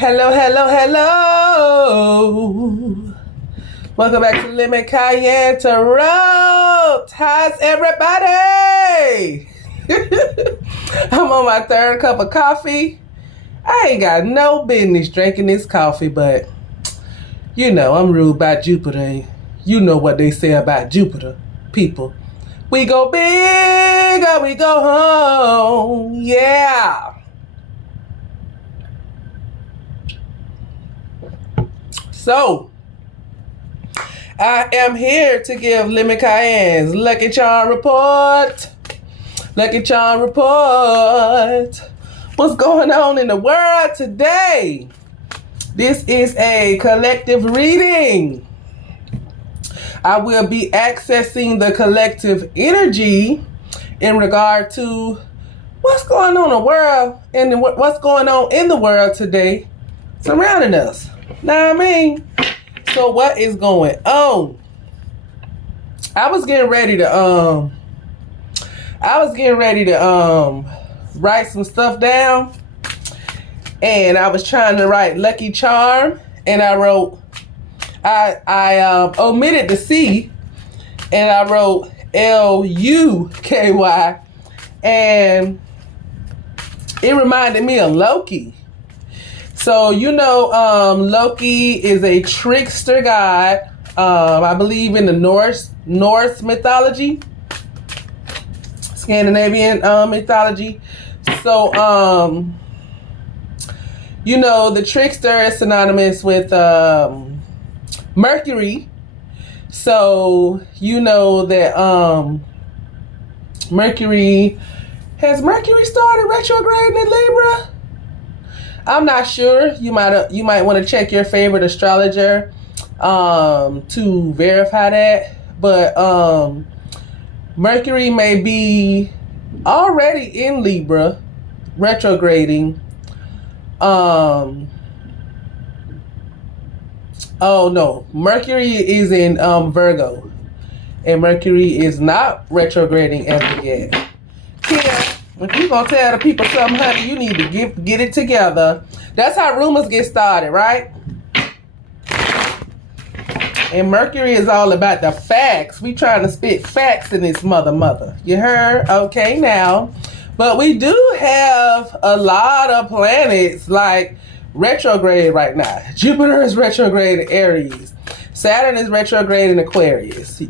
Hello, hello, hello. Welcome back to Lemon Cayenne Tarot. How's everybody? I'm on my third cup of coffee. I ain't got no business drinking this coffee, but you know, I'm ruled by Jupiter. And you know what they say about Jupiter, people. We go big or we go home. Yeah. So, I am here to give Lemon Cayenne's Lucky Charm Report. Lucky Charm Report. What's going on in the world today? This is a collective reading. I will be accessing the collective energy in regard to what's going on in the world and what's going on in the world today surrounding us. Know what I mean? So what is going on? I was getting ready to write some stuff down, and I was trying to write Lucky Charm, and I wrote I omitted the C, and I wrote Luky, and it reminded me of Loki. So, you know, Loki is a trickster god, I believe in the Norse mythology, Scandinavian mythology. So, you know, the trickster is synonymous with Mercury. So, you know that has Mercury started retrograde in Libra? I'm not sure. You might want to check your favorite astrologer to verify that. But Mercury may be already in Libra, retrograding. Oh no, Mercury is in Virgo, and Mercury is not retrograding as of yet. Here. If you gonna tell the people something, honey, you need to get it together. That's how rumors get started, right? And Mercury is all about the facts. We trying to spit facts in this mother. You heard? Okay, now. But we do have a lot of planets like retrograde right now. Jupiter is retrograde in Aries. Saturn is retrograde in Aquarius.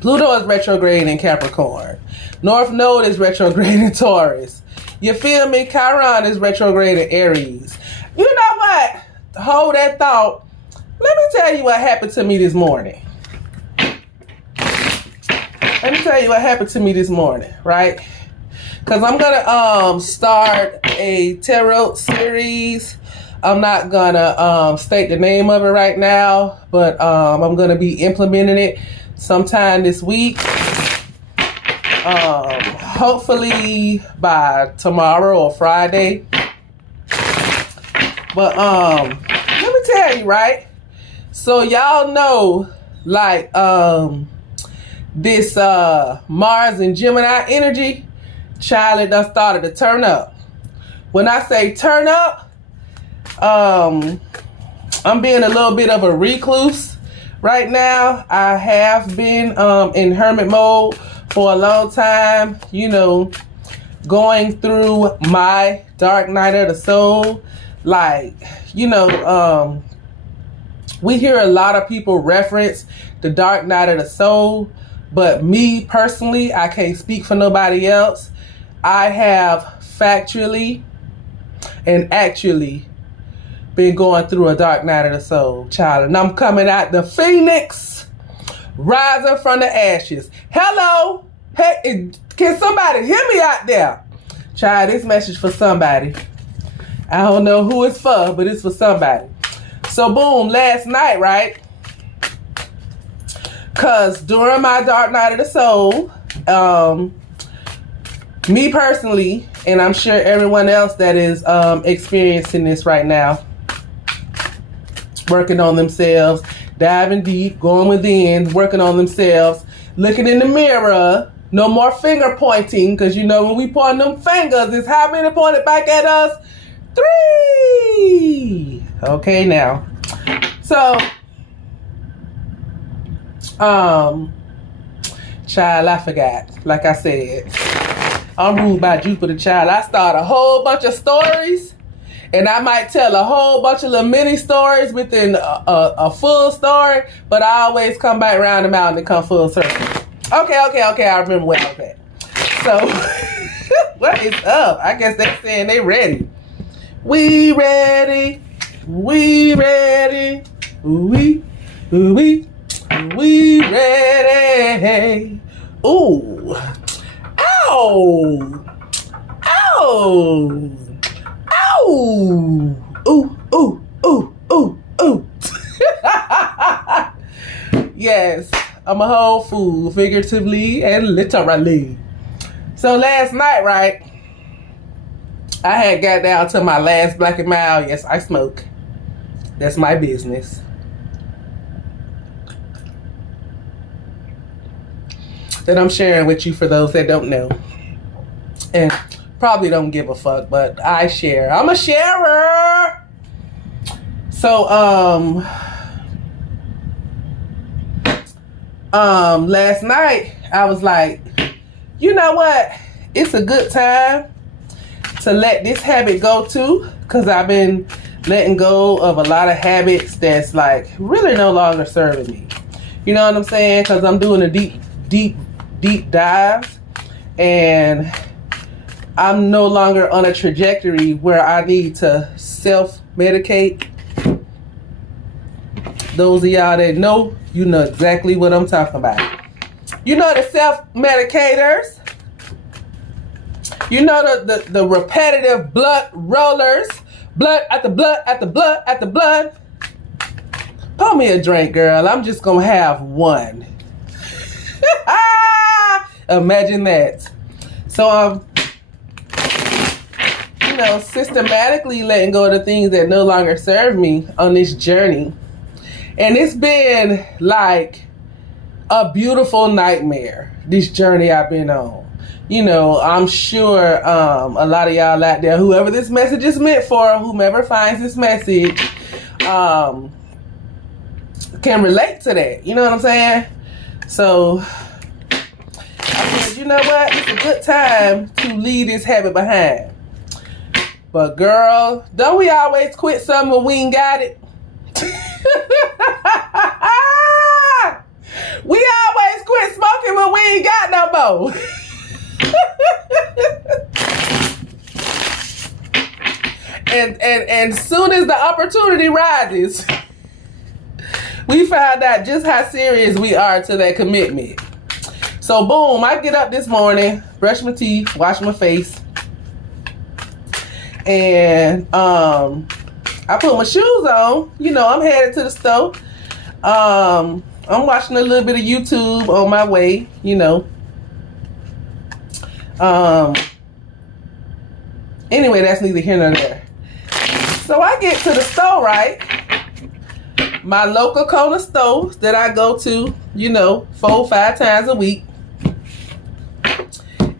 Pluto is retrograde in Capricorn. North Node is retrograde in Taurus. You feel me? Chiron is retrograde in Aries. You know what? Hold that thought. Let me tell you what happened to me this morning. Right? Because I'm going to start a tarot series. I'm not going to state the name of it right now, but I'm going to be implementing it sometime this week. Hopefully by tomorrow or Friday. But let me tell you, right? So y'all know, like this Mars and Gemini energy, child, it done started to turn up. When I say turn up, I'm being a little bit of a recluse right now. I have been in hermit mode for a long time, you know, going through my dark night of the soul. Like, you know, we hear a lot of people reference the dark night of the soul, but me personally, I can't speak for nobody else. I have factually and actually been going through a dark night of the soul, child, and I'm coming out the phoenix, rising from the ashes. Hello. Hey, can somebody hear me out there? Child, this message for somebody. I don't know who it's for, but it's for somebody. So boom, last night, right? Because during my dark night of the soul, me personally, and I'm sure everyone else that is experiencing this right now, working on themselves, diving deep, going within, working on themselves, looking in the mirror. No more finger pointing, because you know when we point them fingers, it's how many pointed back at us? 3. Okay, now. So, child, I forgot. Like I said, I'm ruled by Jupiter, child. I start a whole bunch of stories, and I might tell a whole bunch of little mini stories within a full story, but I always come back around the mountain and come full circle. Okay, I remember where I was at. So, what is up? I guess they're saying they ready. We ready. We ready. We ready. Ooh. Ow. Ow. Ow. Ooh, ooh, ooh, ooh, ooh. Yes, I'm a whole fool, figuratively and literally. So last night, right, I had got down to my last Black and Mild. Yes, I smoke. That's my business. That I'm sharing with you for those that don't know. And probably don't give a fuck, but I share. I'm a sharer. So, last night I was like, you know what? It's a good time to let this habit go too, because I've been letting go of a lot of habits that's like really no longer serving me. You know what I'm saying? Because I'm doing a deep dive, and I'm no longer on a trajectory where I need to self-medicate. Those of y'all that know, you know exactly what I'm talking about. You know the self-medicators. You know the repetitive blood rollers. Blood at the blood at the blood at the blood. Pour me a drink, girl. I'm just gonna have one. Imagine that. So I'm, systematically letting go of the things that no longer serve me on this journey. And it's been like a beautiful nightmare, this journey I've been on. I'm sure a lot of y'all out there, whoever this message is meant for, whomever finds this message, can relate to that. You know what I'm saying? So I said, you know what? It's a good time to leave this habit behind. But girl, don't we always quit something when we ain't got it? We always quit smoking when we ain't got no more. and soon as the opportunity rises, we found out just how serious we are to that commitment. So boom, I get up this morning, brush my teeth, wash my face, and I put my shoes on. I'm headed to the store. I'm watching a little bit of YouTube on my way, Anyway, that's neither here nor there. So I get to the store, right? My local corner store that I go to, 4-5 times a week.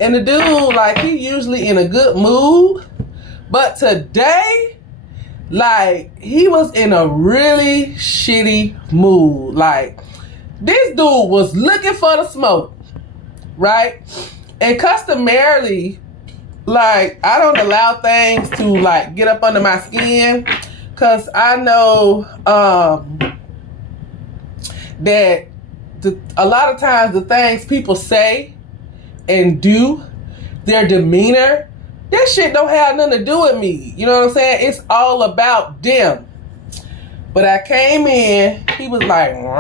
And the dude, like, he usually in a good mood. But today, like, he was in a really shitty mood. Like, this dude was looking for the smoke, right? And customarily, like, I don't allow things to, like, get up under my skin, because I know that a lot of times the things people say and do, their demeanor, that shit don't have nothing to do with me. You know what I'm saying? It's all about them. But I came in, he was like, you know what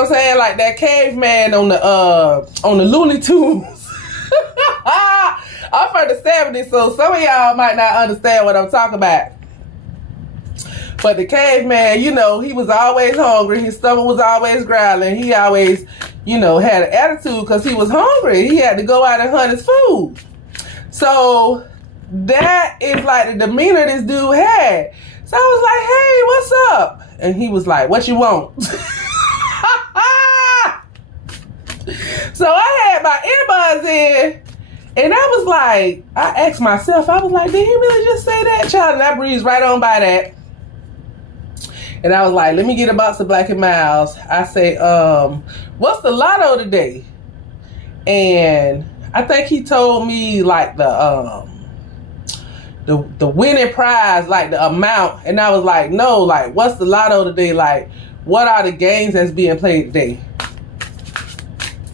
I'm saying? Like that caveman on the Looney Tunes. I'm from the 70s, so some of y'all might not understand what I'm talking about. But the caveman, he was always hungry. His stomach was always growling. He always, had an attitude because he was hungry. He had to go out and hunt his food. So that is like the demeanor this dude had. So I was like, hey, what's up? And he was like, what you want? So I had my earbuds in, And I was like, I asked myself, I was like, did he really just say that, child? And I breezed right on by that. And I was like, let me get a box of Black and Milds. I say, what's the lotto today? And I think he told me like the winning prize, like the amount. And I was like, no, like what's the lotto today? Like, what are the games that's being played today?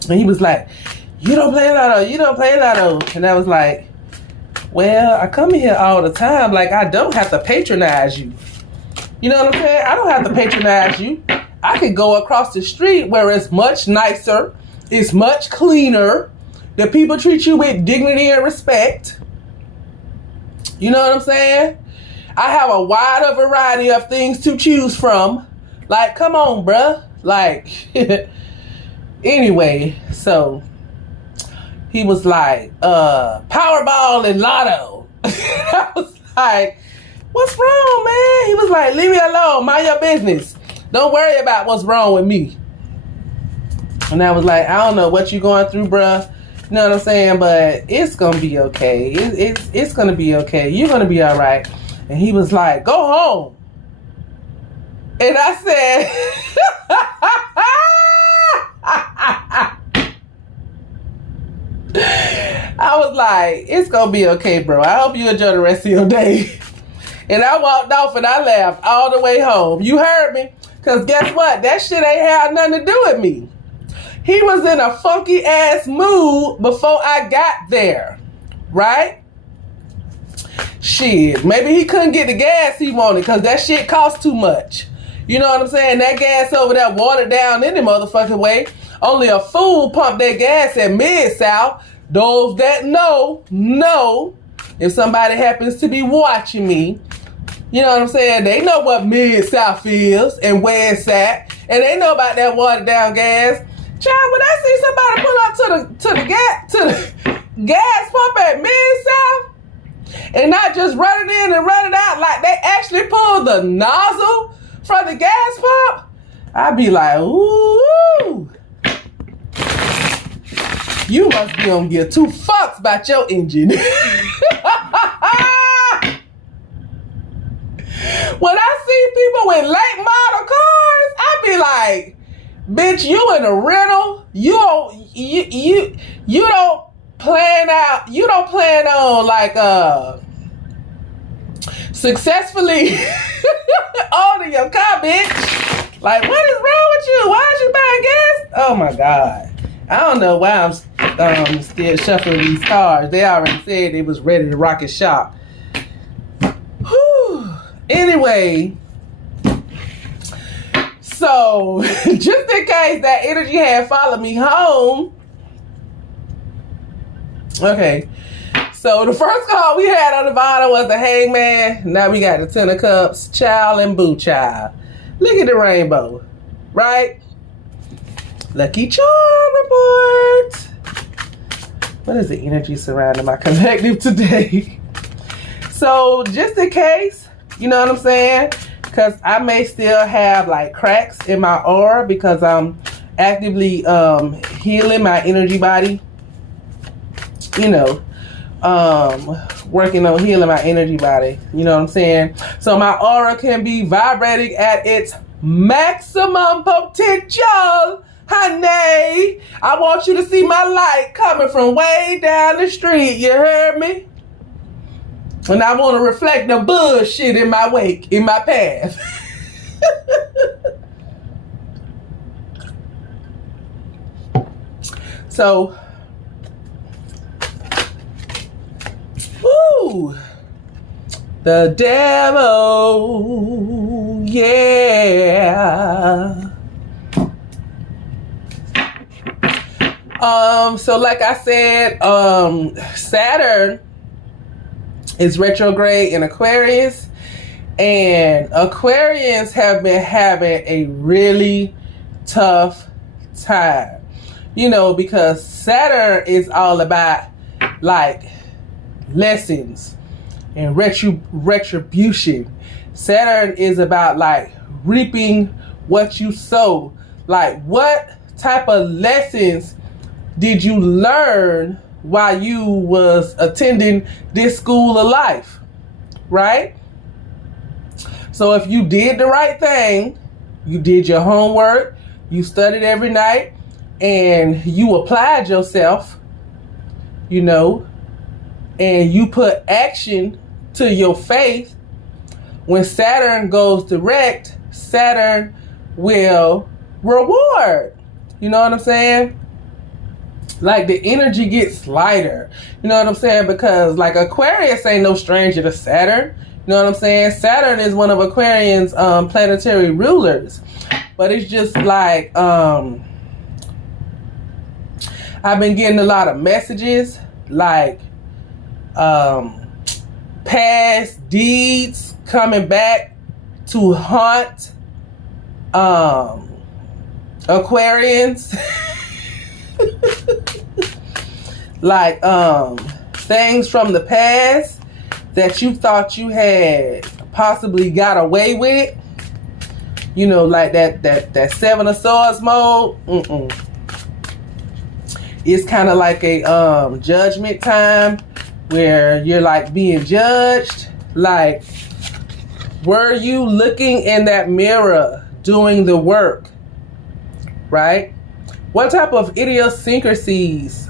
And he was like, you don't play lotto, you don't play lotto. And I was like, well, I come in here all the time. Like, I don't have to patronize you. You know what I'm saying? I don't have to patronize you. I could go across the street where it's much nicer, it's much cleaner. The people treat you with dignity and respect. You know what I'm saying? I have a wider variety of things to choose from. Like, come on, bruh. Like, anyway, so he was like, Powerball and Lotto. I was like, what's wrong, man? He was like, leave me alone, mind your business. Don't worry about what's wrong with me. And I was like, I don't know what you're going through, bruh. You know what I'm saying? But it's going to be okay. It's going to be okay. You're going to be all right. And he was like, go home. And I said, I was like, it's going to be okay, bro. I hope you enjoy the rest of your day. And I walked off and I laughed all the way home. You heard me? Because guess what? That shit ain't had nothing to do with me. He was in a funky ass mood before I got there. Right? Shit. Maybe he couldn't get the gas he wanted because that shit cost too much. You know what I'm saying? That gas over there watered down any motherfucking way. Only a fool pumped that gas at Mid-South. Those that know. If somebody happens to be watching me, you know what I'm saying? They know what Mid-South is and where it's at. And they know about that watered down gas. Child, when I see somebody pull up to the gas pump at Mid-South and not just run it in and run it out, like they actually pull the nozzle from the gas pump, I'd be like, ooh, you must be on give two fucks about your engine. When I see people with late model cars, I be like, bitch, you in a rental. You don't plan on like successfully owning your car, bitch. Like, what is wrong with you? Why is you buying gas? Oh my God. I don't know why I'm still shuffling these cars. They already said they was ready to rock and shop. Whew. Anyway, so just in case that energy had followed me home. Okay, so the first card we had on the bottom was the Hangman. Now we got the Ten of Cups, Child and Boo Child. Look at the rainbow, right? Lucky charm report. What is the energy surrounding my collective today? So just in case, you know what I'm saying? Because I may still have like cracks in my aura because I'm actively healing my energy body. You know, working on healing my energy body. You know what I'm saying? So my aura can be vibrating at its maximum potential. Honey, I want you to see my light coming from way down the street. You heard me? And I want to reflect the bullshit in my wake, in my path. So, woo, the devil, yeah. So like I said, Saturn is retrograde in Aquarius, and Aquarians have been having a really tough time, you know, because Saturn is all about like lessons and retribution. Saturn is about like reaping what you sow. Like, what type of lessons did you learn while you was attending this school of life, right? So if you did the right thing, you did your homework, you studied every night, and you applied yourself, you know, and you put action to your faith, when Saturn goes direct, Saturn will reward. You know what I'm saying? Like the energy gets lighter. You know what I'm saying? Because like Aquarius ain't no stranger to Saturn. You know what I'm saying? Saturn is one of Aquarian's planetary rulers. But it's just like, I've been getting a lot of messages like past deeds coming back to haunt Aquarians. Like things from the past that you thought you had possibly got away with, you know, like that Seven of Swords mode. It's kind of like a judgment time where you're like being judged. Like, were you looking in that mirror doing the work, right? What type of idiosyncrasies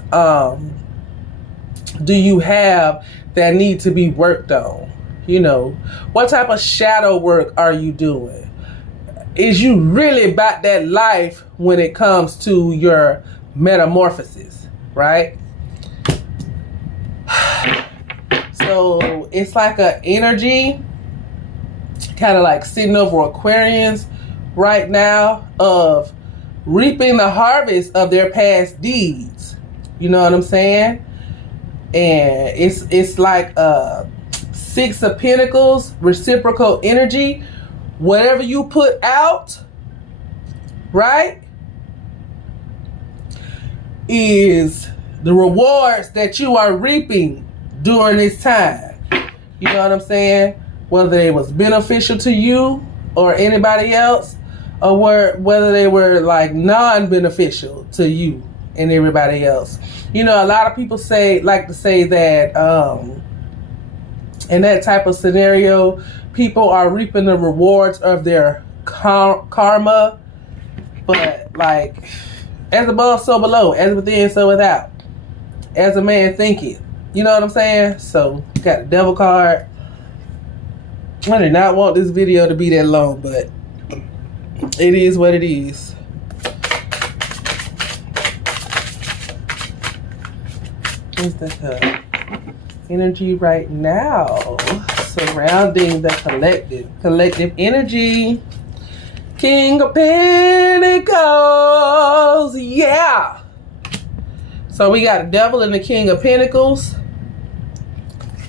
do you have that need to be worked on? You know, what type of shadow work are you doing? Is you really about that life when it comes to your metamorphosis, right? So it's like an energy kind of like sitting over Aquarians right now of reaping the harvest of their past deeds. You know what I'm saying? And it's like Six of Pentacles, reciprocal energy. Whatever you put out, right, is the rewards that you are reaping during this time. You know what I'm saying? Whether it was beneficial to you or anybody else, or whether they were like non-beneficial to you and everybody else. You know, a lot of people like to say that in that type of scenario, people are reaping the rewards of their karma. But like, as above, so below. As within, so without. As a man thinketh. You know what I'm saying? So, got the devil card. I did not want this video to be that long, but it is what it is. What's the energy right now surrounding the collective energy? King of Pentacles, yeah. So we got the devil and the King of Pentacles.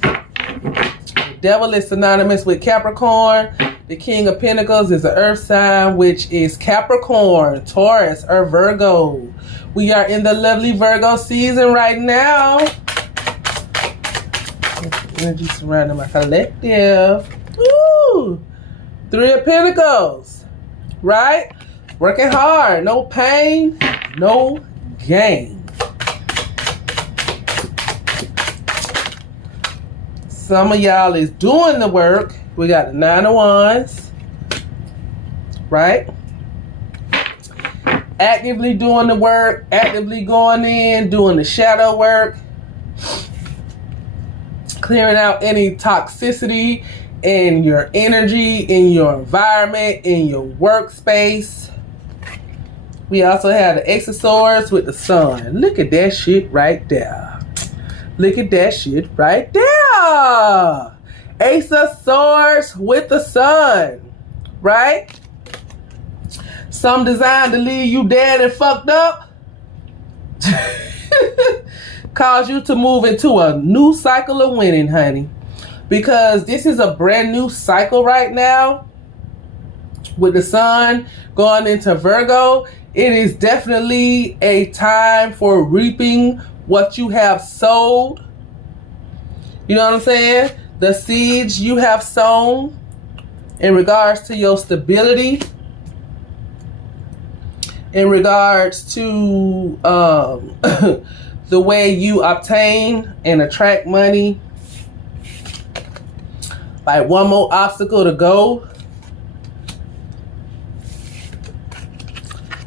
The devil is synonymous with Capricorn. The King of Pentacles is the earth sign, which is Capricorn, Taurus, or Virgo. We are in the lovely Virgo season right now. Energy surrounding my collective. Woo! Three of Pentacles, right? Working hard, no pain, no gain. Some of y'all is doing the work. We got the Nine of Wands, right? Actively doing the work, actively going in, doing the shadow work, clearing out any toxicity in your energy, in your environment, in your workspace. We also have the Ace of Swords with the Sun. Look at that shit right there. Look at that shit right there. Ace of Swords with the Sun, right? Some designed to leave you dead and fucked up. Cause you to move into a new cycle of winning, honey. Because this is a brand new cycle right now. With the Sun going into Virgo, it is definitely a time for reaping what you have sowed. You know what I'm saying? The seeds you have sown in regards to your stability, in regards to the way you obtain and attract money. Like one more obstacle to go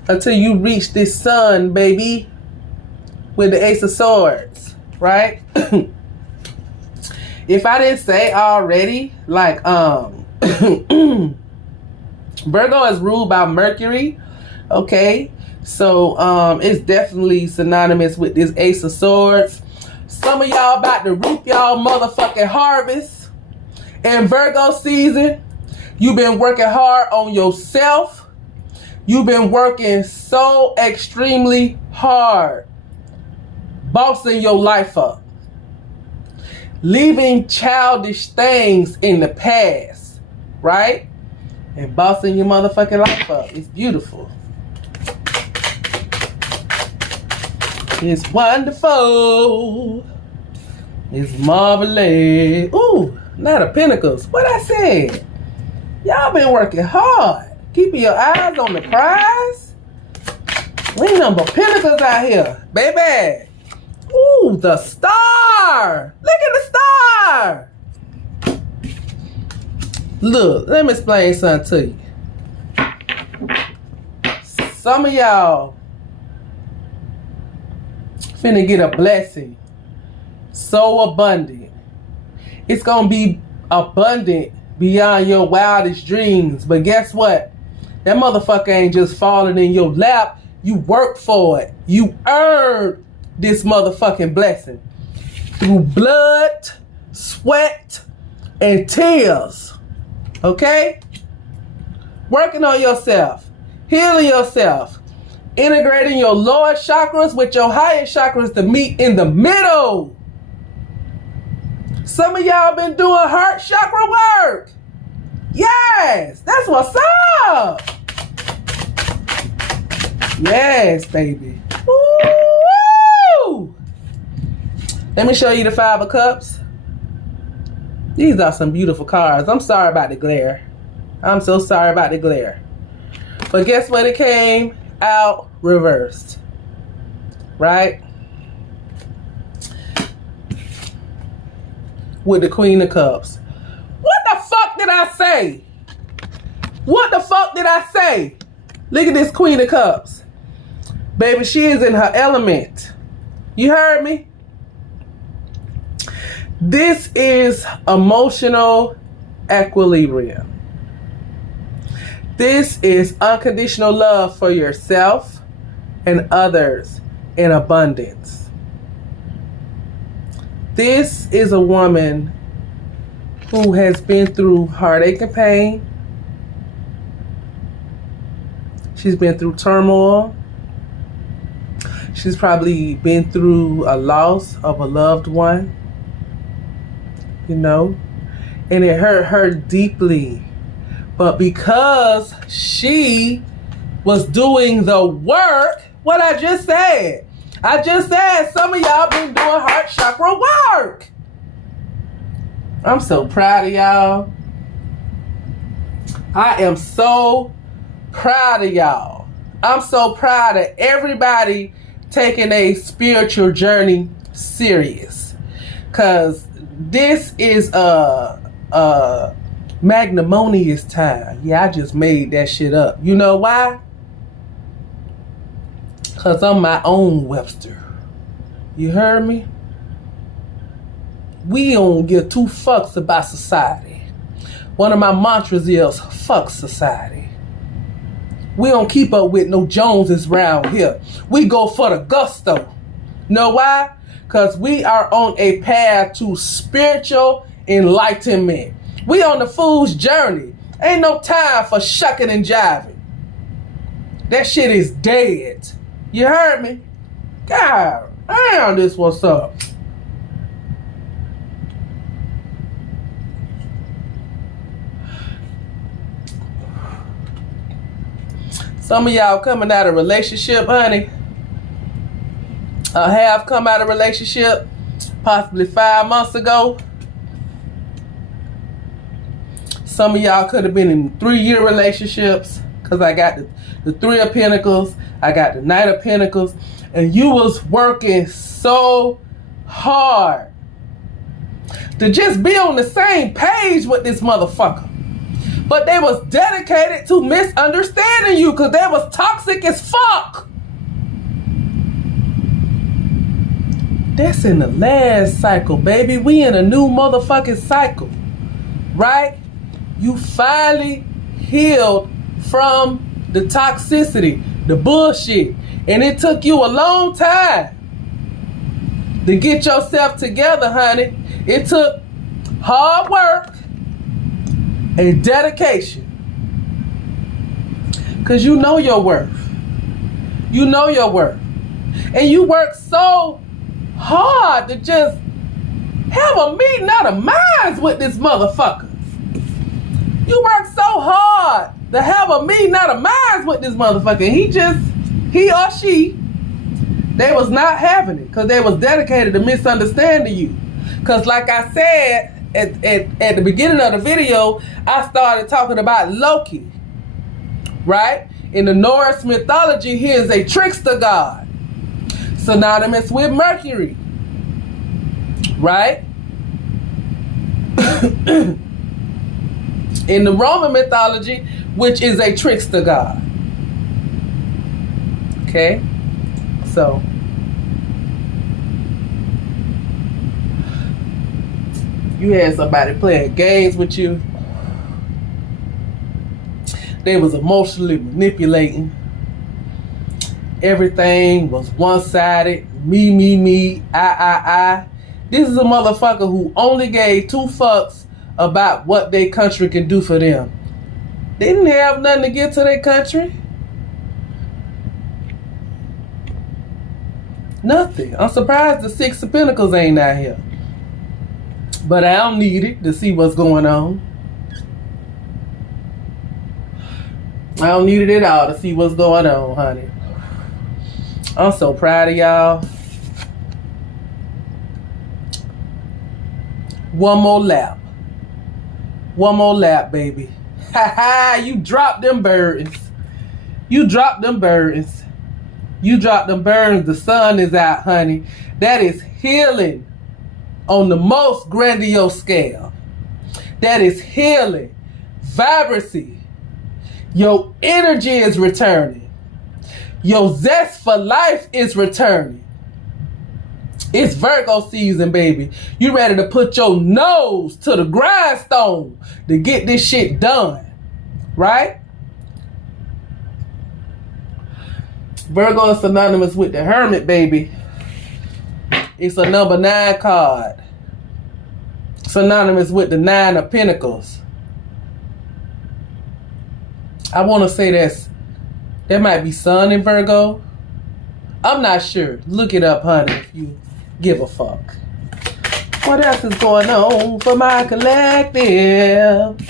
until you reach this sun, baby, with the Ace of Swords, right? If I didn't say already, like Virgo is ruled by Mercury, okay? So it's definitely synonymous with this Ace of Swords. Some of y'all about to reap y'all motherfucking harvest in Virgo season. You've been working hard on yourself. You've been working so extremely hard, bossing your life up, leaving childish things in the past, right? And bossing your motherfucking life up. It's beautiful. It's wonderful. It's marvelous. Ooh, Knight of Pentacles. What I said? Y'all been working hard. Keeping your eyes on the prize. We ain't nothing but pentacles out here, baby. Ooh, the star. Look at the star. Look, let me explain something to you. Some of y'all finna get a blessing so abundant. It's gonna be abundant beyond your wildest dreams. But guess what? That motherfucker ain't just falling in your lap. You work for it. You earned this motherfucking blessing through blood, sweat, and tears. Okay? Working on yourself, healing yourself, integrating your lower chakras with your higher chakras to meet in the middle. Some of y'all been doing heart chakra work. Yes, that's what's up. Yes, baby. Woo! Let me show you the Five of Cups. These are some beautiful cards. I'm sorry about the glare. I'm so sorry about the glare. But guess what? It came out reversed. Right? With the Queen of Cups. What the fuck did I say? What the fuck did I say? Look at this Queen of Cups. Baby, she is in her element. You heard me? This is emotional equilibrium. This is unconditional love for yourself and others in abundance. This is a woman who has been through heartache and pain. She's been through turmoil. She's probably been through a loss of a loved one, you know, and it hurt her deeply. But because she was doing the work, what I just said some of y'all been doing heart chakra work. I'm so proud of y'all. I am so proud of y'all. I'm so proud of everybody taking a spiritual journey serious. Because this is a magnanimous time. Yeah, I just made that shit up. You know why? Because I'm my own Webster. You heard me? We don't give two fucks about society. One of my mantras is, fuck society. We don't keep up with no Joneses around here. We go for the gusto. Know why? Because we are on a path to spiritual enlightenment. We on the fool's journey. Ain't no time for shucking and jiving. That shit is dead. You heard me? God damn, this what's up. Some of y'all coming out of relationship, honey. Have come out of relationship possibly 5 months ago. Some of y'all could have been in 3-year relationships, Because I got the Three of Pentacles, I got the Knight of Pentacles, and you was working so hard to just be on the same page with this motherfucker. But they was dedicated to misunderstanding you because they was toxic as fuck. That's in the last cycle, baby. We in a new motherfucking cycle, right? You finally healed from the toxicity, the bullshit. And it took you a long time to get yourself together, honey. It took hard work and dedication. Because you know your worth. You know your worth. And you work so hard to just have a meeting out of minds with this motherfucker. You work so hard to have a meeting out of minds with this motherfucker. He or she, they was not having it because they was dedicated to misunderstanding you. Because like I said at the beginning of the video, I started talking about Loki, right? In the Norse mythology, he is a trickster god, synonymous with Mercury, right? In the Roman mythology, which is a trickster god. Okay? So, you had somebody playing games with you. They was emotionally manipulating. Everything was one-sided. Me, I. This is a motherfucker who only gave two fucks about what their country can do for them. They didn't have nothing to give to their country. Nothing. I'm surprised the Six of Pentacles ain't out here. But I don't need it to see what's going on. I don't need it at all to see what's going on, honey. I'm so proud of y'all. One more lap. One more lap, baby. Ha ha, you dropped them burdens. You dropped them burdens. You dropped them burdens. The sun is out, honey. That is healing on the most grandiose scale. That is healing. Vibrancy. Your energy is returning. Your zest for life is returning. It's Virgo season, baby. You ready to put your nose to the grindstone to get this shit done, right? Virgo is synonymous with the Hermit, baby. It's a number 9 card. Synonymous with the 9 of Pentacles. I want to say that might be Sun in Virgo. I'm not sure. Look it up, honey, if you give a fuck. What else is going on for my collective? Ooh,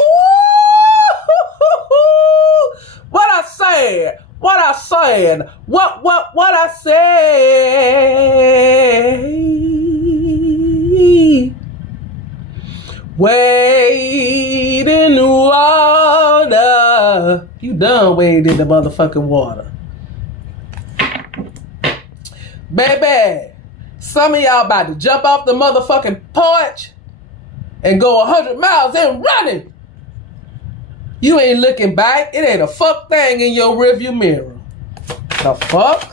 what I said. What I said. What I say. Wade in the water. You done wade in the motherfucking water. Baby, some of y'all about to jump off the motherfucking porch and go 100 miles and running. You ain't looking back. It ain't a fuck thing in your rearview mirror. The fuck?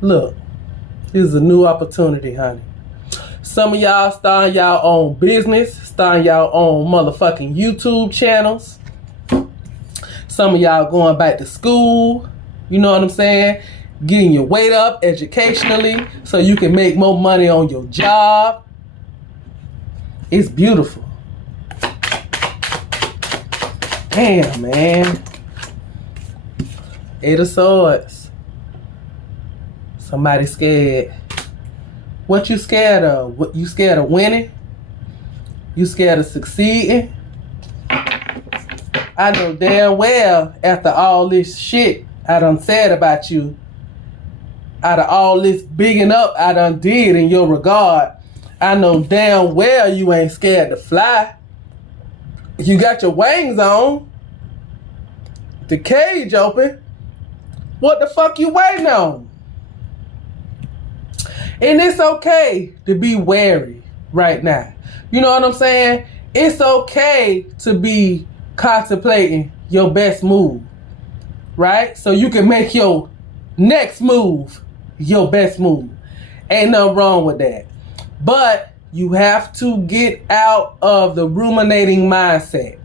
Look. This is a new opportunity, honey. Some of y'all starting y'all own business, starting y'all own motherfucking YouTube channels. Some of y'all going back to school, you know what I'm saying? Getting your weight up educationally so you can make more money on your job. It's beautiful. Damn, man. 8 of Swords. Somebody scared. What you scared of? What you scared of winning? You scared of succeeding? I know damn well after all this shit I done said about you, out of all this bigging up I done did in your regard, I know damn well you ain't scared to fly. You got your wings on, the cage open. What the fuck you waiting on? And it's okay to be wary right now. You know what I'm saying? It's okay to be contemplating your best move, right? So you can make your next move your best move. Ain't nothing wrong with that. But you have to get out of the ruminating mindset,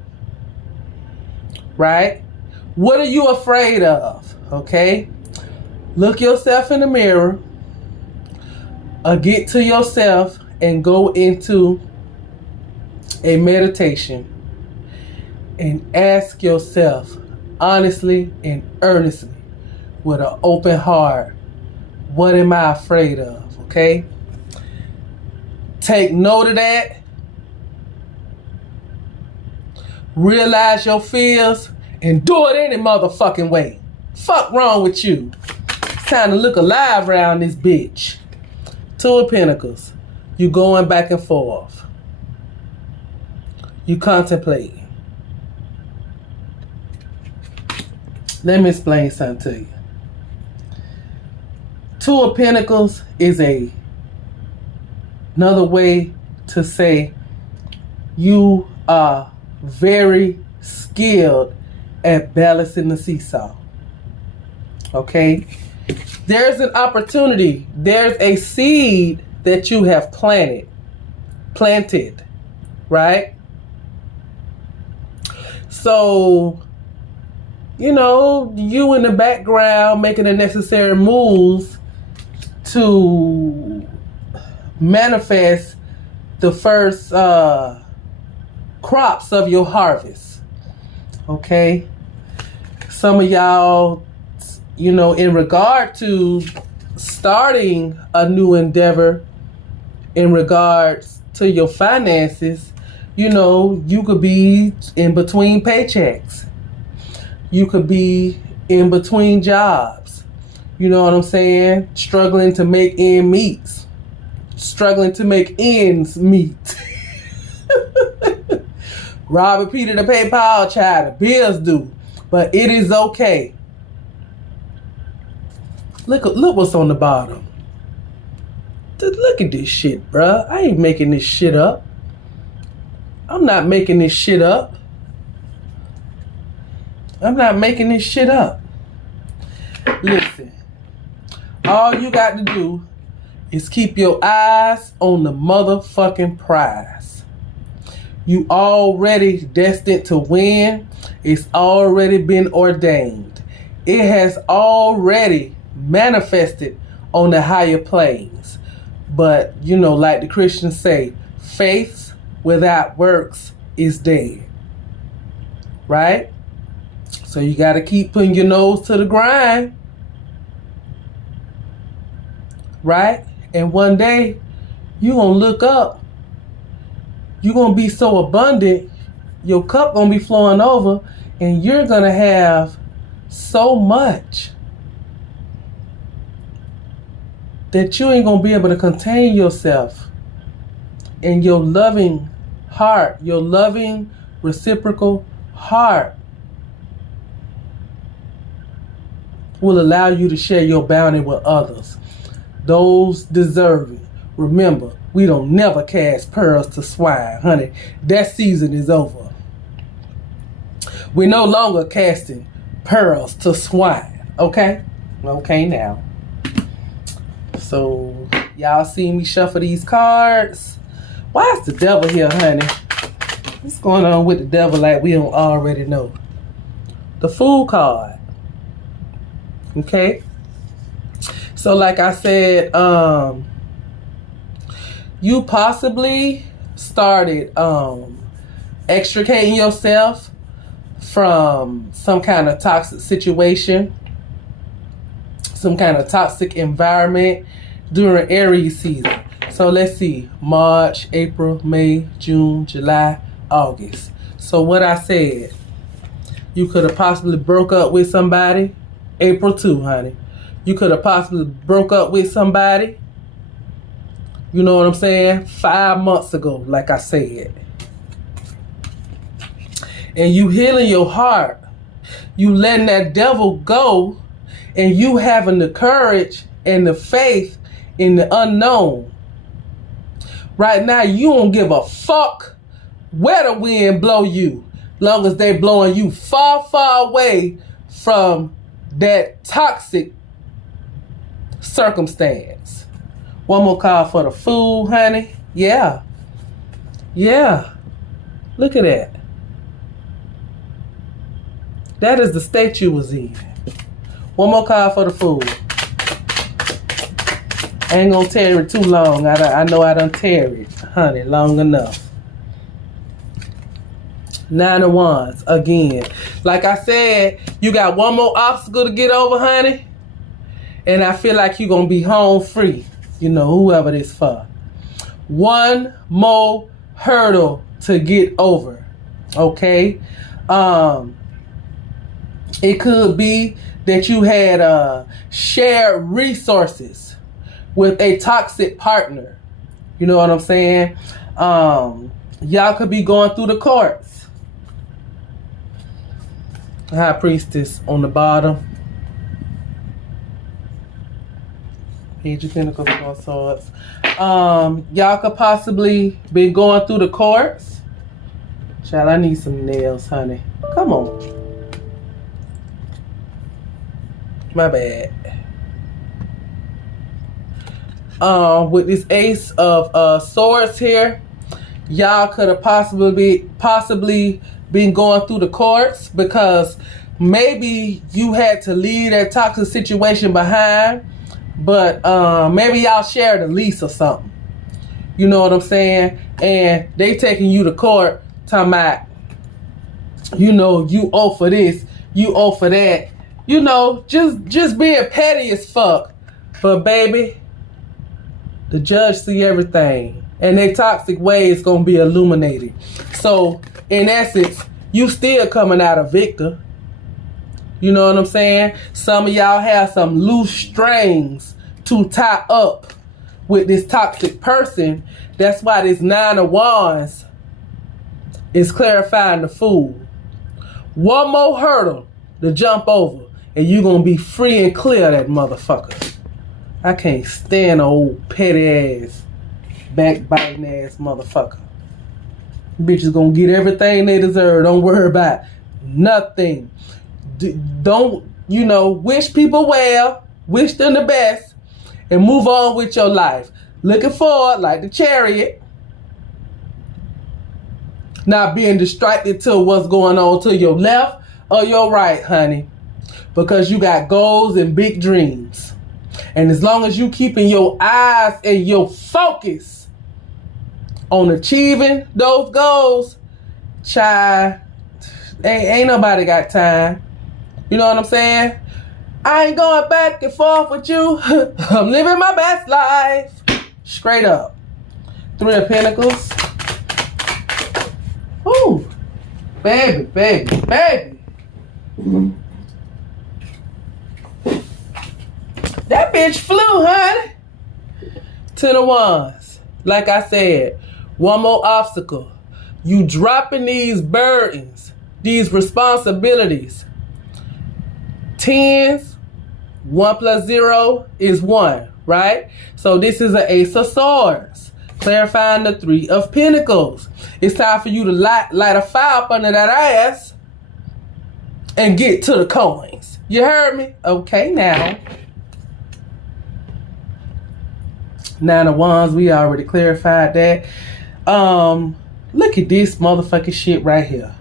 right? What are you afraid of? Okay? Look yourself in the mirror, get to yourself, and go into a meditation and ask yourself honestly and earnestly with an open heart, what am I afraid of? Okay? Take note of that. Realize your fears and do it any motherfucking way. Fuck wrong with you? It's time to look alive around this bitch. Two of Pentacles. You going back and forth. You contemplate. Let me explain something to you. Two of Pentacles is another way to say you are very skilled at balancing the seesaw. Okay? There's an opportunity. There's a seed that you have planted, right? So, you know, you in the background making the necessary moves to manifest the first crops of your harvest. Okay? Some of y'all, you know, in regard to starting a new endeavor, in regards to your finances, you know, you could be in between paychecks. You could be in between jobs. You know what I'm saying? Struggling to make ends meet. Struggling to make ends meet. Robbing Peter to pay Paul, child. The bills due. But it is okay. Look what's on the bottom. Look at this shit, bruh. I ain't making this shit up. I'm not making this shit up. I'm not making this shit up. Listen. All you got to do is keep your eyes on the motherfucking prize. You already destined to win. It's already been ordained. It has already manifested on the higher planes. But, you know, like the Christians say, faith without works is dead. Right? So you got to keep putting your nose to the grind. Right? And one day, you're going to look up. You're going to be so abundant, your cup going to be flowing over, and you're going to have so much that you ain't going to be able to contain yourself. And your loving heart, your loving reciprocal heart will allow you to share your bounty with others. Those deserving. Remember, we don't never cast pearls to swine, honey. That season is over. We're no longer casting pearls to swine. Okay? Okay now. So, y'all see me shuffle these cards. Why is the devil here, honey? What's going on with the devil like we don't already know? The Fool card. Okay? So, like I said, you possibly started extricating yourself from some kind of toxic situation, some kind of toxic environment during Aries season. So let's see, March, April, May, June, July, August. So what I said, you could have possibly broke up with somebody, April 2, honey. You could have possibly broke up with somebody, you know what I'm saying, 5 months ago, like I said. and you healing your heart. You letting that devil go, and you having the courage and the faith in the unknown. Right now, you don't give a fuck where the wind blow you, long as they blowing you far, far away from that toxic circumstance. One more call for the fool, honey. Yeah. Look at that. That is the state you was in. One more call for the fool. I ain't gonna tarry too long. I know I done tarried, honey, long enough. 9 of Wands, again. Like I said, you got one more obstacle to get over, honey. And I feel like you're gonna be home free. You know, whoever this for. One more hurdle to get over. Okay? It could be that you had shared resources with a toxic partner. You know what I'm saying? Y'all could be going through the courts. High Priestess on the bottom. Page of Pentacles, Four of Swords. Y'all could possibly be going through the courts. Child, I need some nails, honey. Come on. My bad. With this Ace of Swords here, y'all could have possibly been going through the courts because maybe you had to leave that toxic situation behind, but maybe y'all shared a lease or something. You know what I'm saying? And they taking you to court talking about, you know, you owe for this, you owe for that. You know, just being petty as fuck. But baby, the judge see everything. And their toxic ways gonna be illuminated. So, in essence, you still coming out a victor. You know what I'm saying? Some of y'all have some loose strings to tie up with this toxic person. That's why this 9 of Wands is clarifying the fool. One more hurdle to jump over, and you're gonna be free and clear of that motherfucker. I can't stand an old petty ass, backbiting ass motherfucker. Bitches gonna get everything they deserve. Don't worry about nothing. Don't, you know, wish people well, wish them the best, and move on with your life. Looking forward like the Chariot. Not being distracted to what's going on to your left or your right, honey. Because you got goals and big dreams. And as long as you keeping your eyes and your focus on achieving those goals, child, ain't nobody got time. You know what I'm saying? I ain't going back and forth with you. I'm living my best life. Straight up. 3 of Pentacles. Ooh. Baby. That bitch flew, honey. 10 of Wands. Like I said, one more obstacle. You dropping these burdens, these responsibilities. 10s, 1 plus 0 is 1, right? So this is an Ace of Swords, clarifying the 3 of Pentacles. It's time for you to light a fire up under that ass and get to the coins. You heard me? Okay, now. 9 of Wands, we already clarified that. Look at this motherfucking shit right here.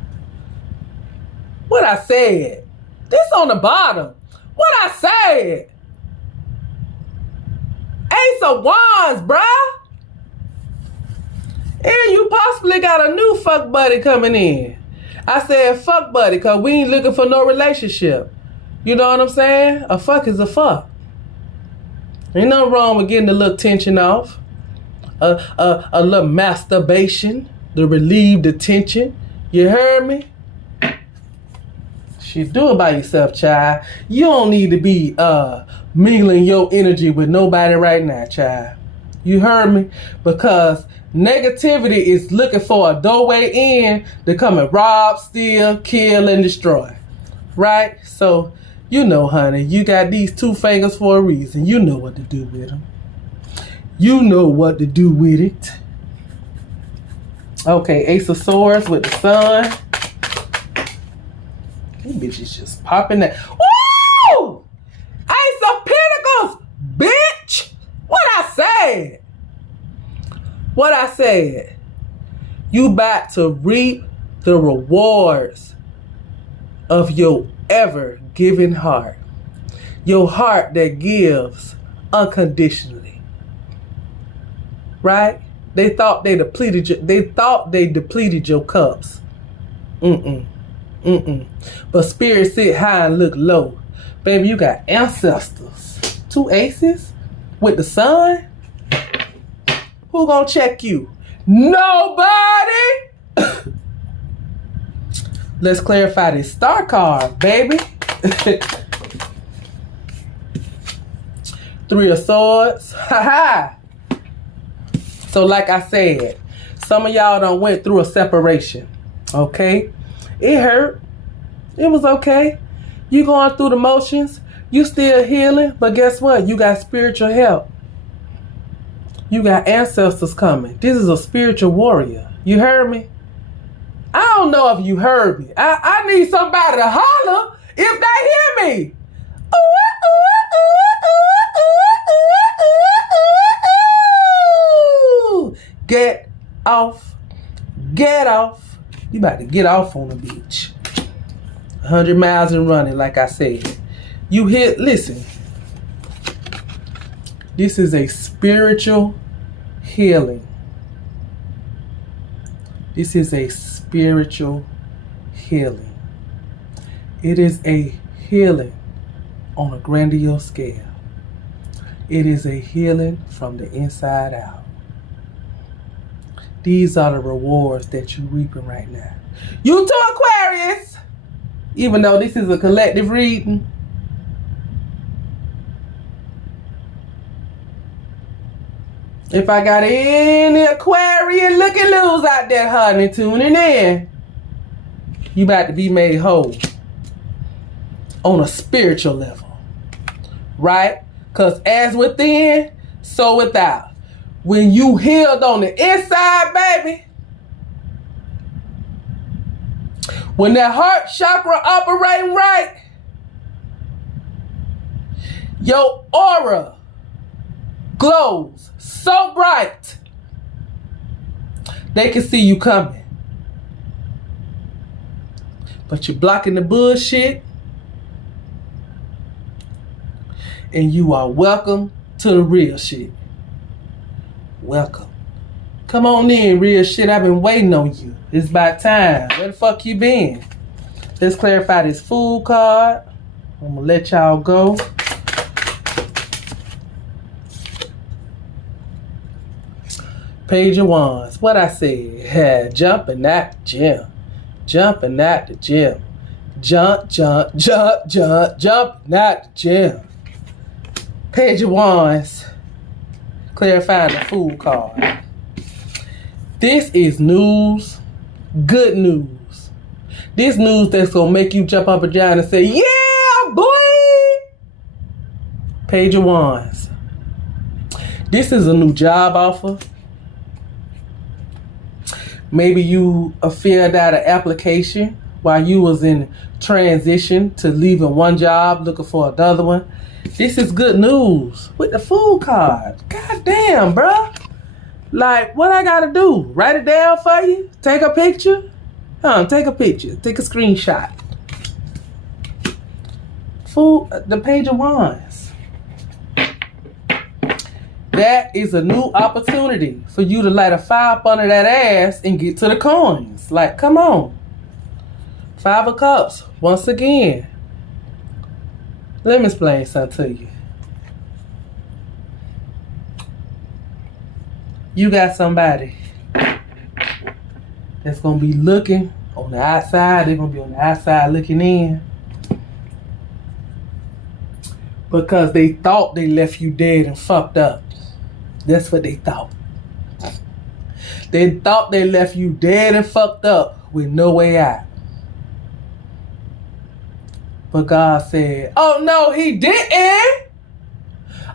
What I said. This on the bottom. What I said. Ace of Wands, bruh. And you possibly got a new fuck buddy coming in. I said fuck buddy because we ain't looking for no relationship. You know what I'm saying? A fuck is a fuck. Ain't nothing wrong with getting a little tension off. A little masturbation to relieve the tension. You heard me? Shit, do it by yourself, child. You don't need to be mingling your energy with nobody right now, child. You heard me? Because negativity is looking for a doorway in to come and rob, steal, kill, and destroy. Right? So, you know, honey, you got these 2 fingers for a reason. You know what to do with them. You know what to do with it. Okay, Ace of Swords with the Sun. These bitches just popping that. Woo! Ace of Pentacles, bitch! What I said? What I said? You about to reap the rewards of your ever-giving heart. Your heart that gives unconditionally. Right? They thought they depleted your cups. But spirit sit high and look low. Baby, you got ancestors. 2 aces with the sun. Who gonna check you? Nobody. Let's clarify this star card, baby. 3 of Swords. Ha. So like I said, some of y'all done went through a separation. Okay? It hurt. It was okay. You going through the motions. You still healing. But guess what? You got spiritual help. You got ancestors coming. This is a spiritual warrior. You heard me? I don't know if you heard me. I need somebody to holler if they hear me. Get off. Get off. You about to get off on the beach. 100 miles and running, like I said. You hit, listen. This is a spiritual healing. This is a spiritual healing. It is a healing on a grandiose scale. It is a healing from the inside out. These are the rewards that you're reaping right now. You too, Aquarius! Even though this is a collective reading. If I got any Aquarian looking loose out there, honey, tuning in, you about to be made whole on a spiritual level. Right? Because as within, so without. When you healed on the inside, baby, when that heart chakra operating right, your aura glows so bright, they can see you coming. But you're blocking the bullshit, and you are welcome to the real shit. Welcome. Come on in, real shit. I've been waiting on you. It's about time. Where the fuck you been? Let's clarify this Fool card. I'm gonna let y'all go. Page of Wands. What I said? Jumping at the gym. Jumping at the gym. Jumping at the gym. Page of Wands. Clarifying the Fool card. This is news. Good news. This news that's gonna make you jump up and down and say, yeah, boy! Page of Wands. This is a new job offer. Maybe you filled out an application while you was in transition to leaving one job, looking for another one. This is good news with the Fool card. God damn, bruh. Like, what I gotta do? Write it down for you? Take a picture? Take a picture. Take a screenshot. Fool, the Page of Wands. That is a new opportunity for you to light a fire up under that ass and get to the coins. Like, come on. 5 of Cups, once again. Let me explain something to you. You got somebody that's going to be looking on the outside. They're going to be on the outside looking in. Because they thought they left you dead and fucked up. That's what they thought. They thought they left you dead and fucked up with no way out. But God said, oh no, he didn't.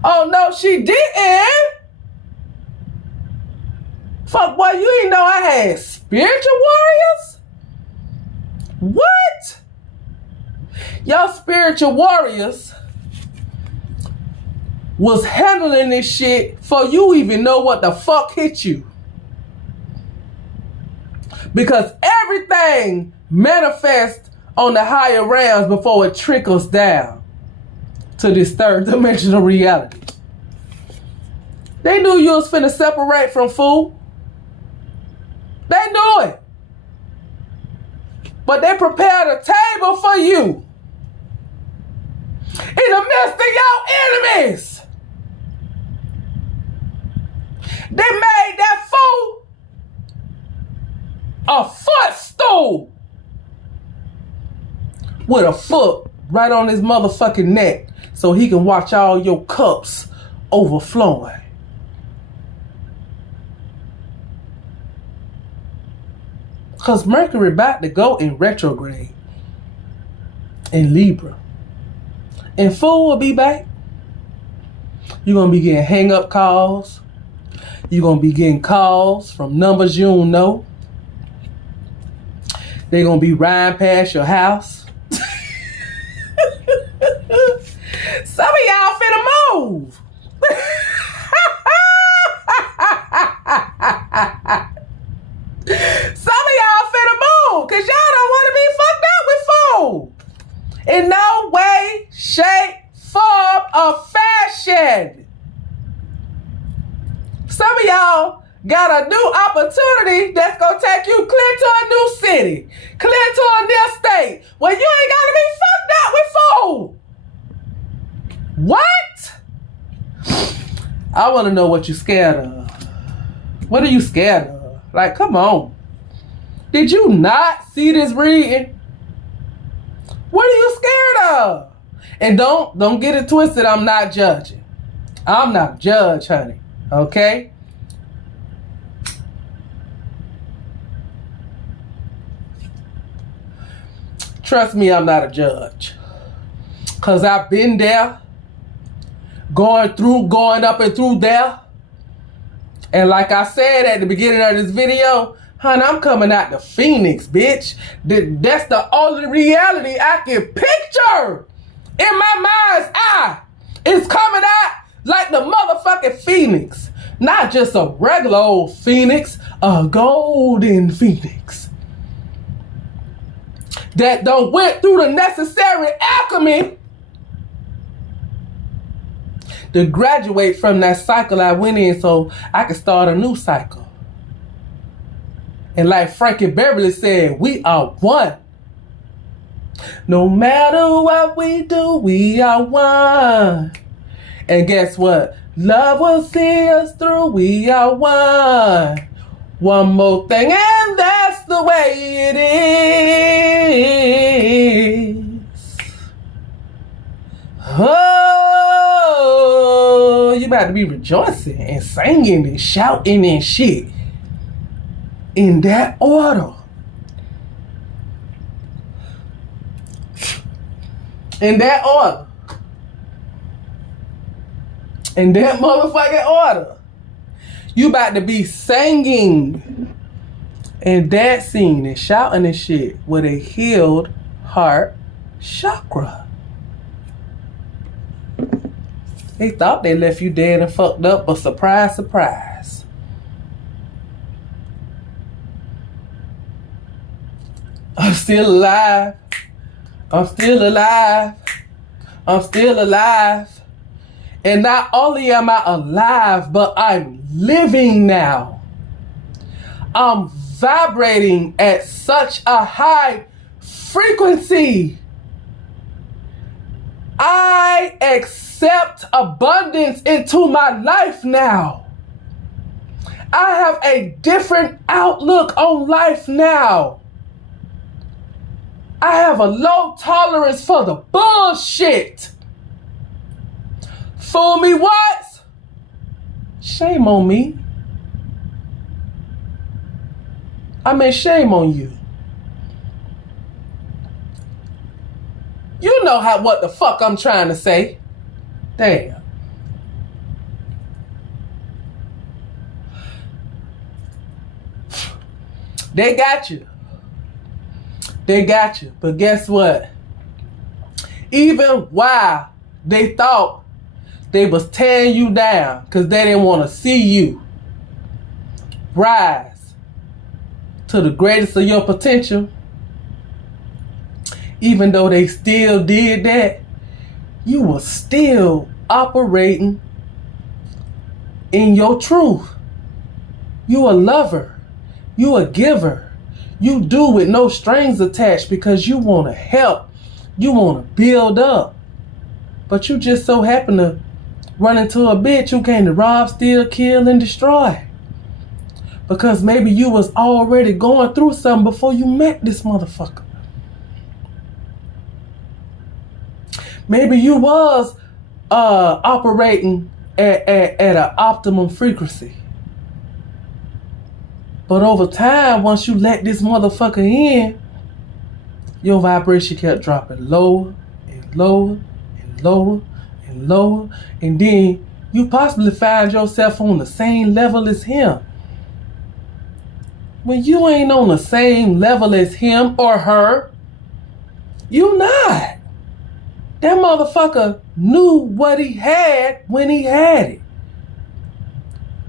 Oh no, she didn't. Fuck, boy, you didn't know I had spiritual warriors? What? Y'all spiritual warriors was handling this shit before you even know what the fuck hit you. Because everything manifests on the higher realms before it trickles down to this third dimensional reality. They knew you was finna separate from food. They knew it. But they prepared a table for you in the midst of your enemies. They made that fool a footstool with a foot right on his motherfucking neck so he can watch all your cups overflowing. Because Mercury about to go in retrograde in Libra. And fool will be back. You're going to be getting hang-up calls. You're going to be getting calls from numbers you don't know. They're going to be riding past your house. Some of y'all finna move. Some of y'all finna move because y'all don't want to be fucked up with food. In no way, shape, form, or fashion. Some of y'all got a new opportunity that's going to take you clear to a new city, clear to a new state, where you ain't got to be fucked up with food. What? I want to know what you're scared of. What are you scared of? Like, come on. Did you not see this reading? What are you scared of? And don't get it twisted. I'm not judging. I'm not a judge, honey. Okay? Trust me, I'm not a judge. Because I've been there, going up and through there. And like I said at the beginning of this video, honey, I'm coming out the Phoenix, bitch. That's the only reality I can picture in my mind's eye. It's coming out like the motherfucking Phoenix. Not just a regular old Phoenix, a golden Phoenix. That done went through the necessary alchemy to graduate from that cycle I went in so I could start a new cycle. And like Frankie Beverly said, we are one. No matter what we do, we are one. And guess what? Love will see us through, we are one. One more thing, and that's the way it is. Oh, you about to be rejoicing and singing and shouting and shit. In that order. In that order. In that motherfucking order. You about to be singing and dancing and shouting and shit with a healed heart chakra. They thought they left you dead and fucked up, but surprise, surprise. I'm still alive. I'm still alive. I'm still alive. And not only am I alive, but I'm living now. I'm vibrating at such a high frequency. I accept abundance into my life now. I have a different outlook on life now. I have a low tolerance for the bullshit. Fool me once, Shame on me. I mean, shame on you. You know what the fuck I'm trying to say. Damn. They got you. They got you. But guess what? Even while they thought they was tearing you down because they didn't want to see you rise to the greatest of your potential, even though they still did that, you were still operating in your truth. You a lover. You a giver. You do with no strings attached because you want to help. You want to build up. But you just so happen to run into a bitch who came to rob, steal, kill, and destroy. Because maybe you was already going through something before you met this motherfucker. Maybe you was operating at an optimum frequency. But over time, once you let this motherfucker in, your vibration kept dropping lower and lower and lower and lower. And then you possibly find yourself on the same level as him. When you ain't on the same level as him or her, you not. That motherfucker knew what he had when he had it.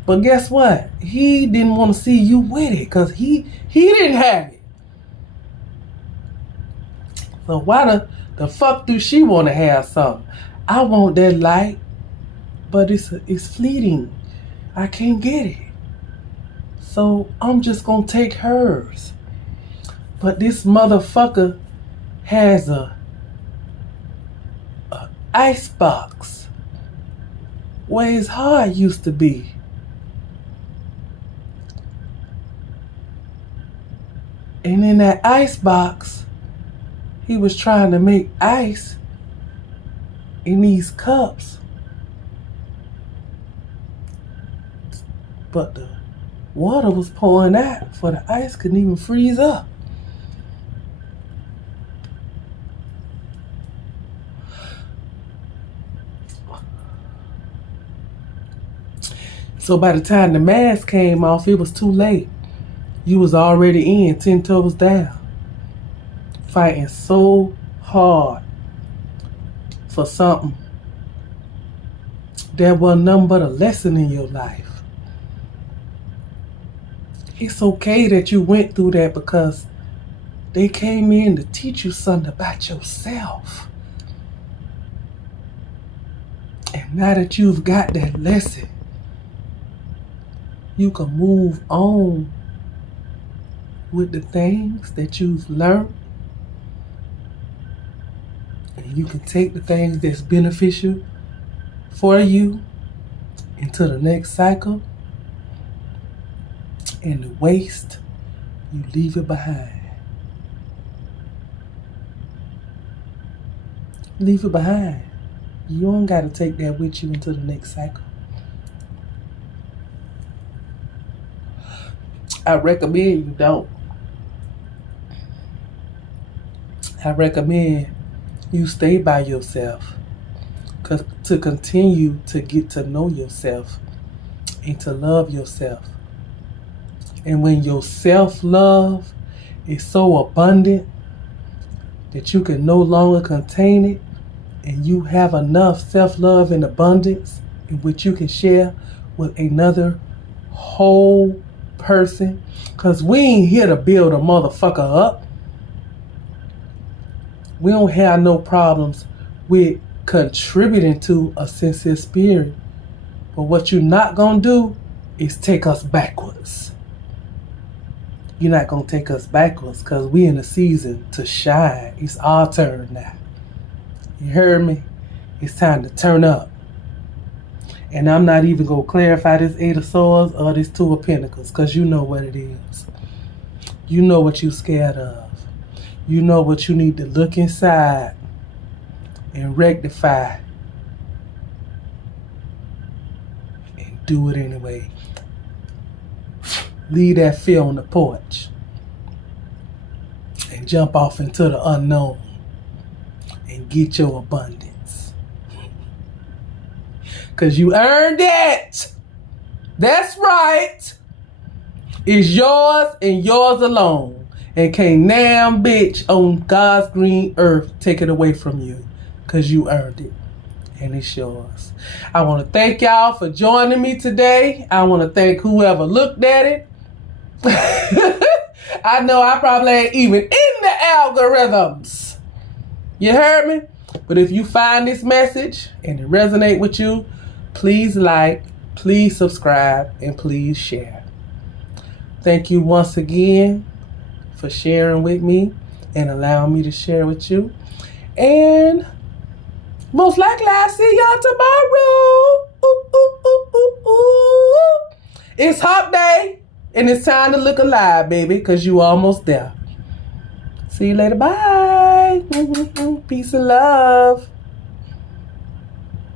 But guess what? He didn't want to see you with it because he didn't have it. So why the fuck do she want to have something? I want that light, but it's fleeting. I can't get it. So I'm just going to take hers. But this motherfucker has a ice box where his heart used to be. And in that ice box, he was trying to make ice in these cups. But the water was pouring out for the ice couldn't even freeze up. So by the time the mask came off, it was too late. You was already in, 10 toes down, fighting so hard for something that wasn't nothing but a lesson in your life. It's okay that you went through that because they came in to teach you something about yourself. And now that you've got that lesson, you can move on with the things that you've learned. And you can take the things that's beneficial for you into the next cycle. And the waste, you leave it behind. Leave it behind. You don't got to take that with you into the next cycle. I recommend you don't. I recommend you stay by yourself to continue to get to know yourself and to love yourself. And when your self-love is so abundant that you can no longer contain it, and you have enough self-love and abundance in which you can share with another whole person, because we ain't here to build a motherfucker up. We don't have no problems with contributing to a sincere spirit. But what you're not going to do is take us backwards. You're not going to take us backwards because we in a season to shine. It's our turn now. You heard me? It's time to turn up. And I'm not even going to clarify this 8 of Swords or this 2 of Pentacles because you know what it is. You know what you're scared of. You know what you need to look inside and rectify and do it anyway. Leave that fear on the porch and jump off into the unknown and get your abundance. Because you earned it. That's right. It's yours and yours alone. And can't damn bitch on God's green earth take it away from you. Because you earned it. And it's yours. I want to thank y'all for joining me today. I want to thank whoever looked at it. I know I probably ain't even in the algorithms. You heard me? But if you find this message and it resonate with you, please like, please subscribe, and please share. Thank you once again for sharing with me and allowing me to share with you. And most likely I'll see y'all tomorrow. Ooh, ooh, ooh, ooh, ooh. It's hump day. And it's time to look alive, baby, because you almost there. See you later. Bye. Peace and love.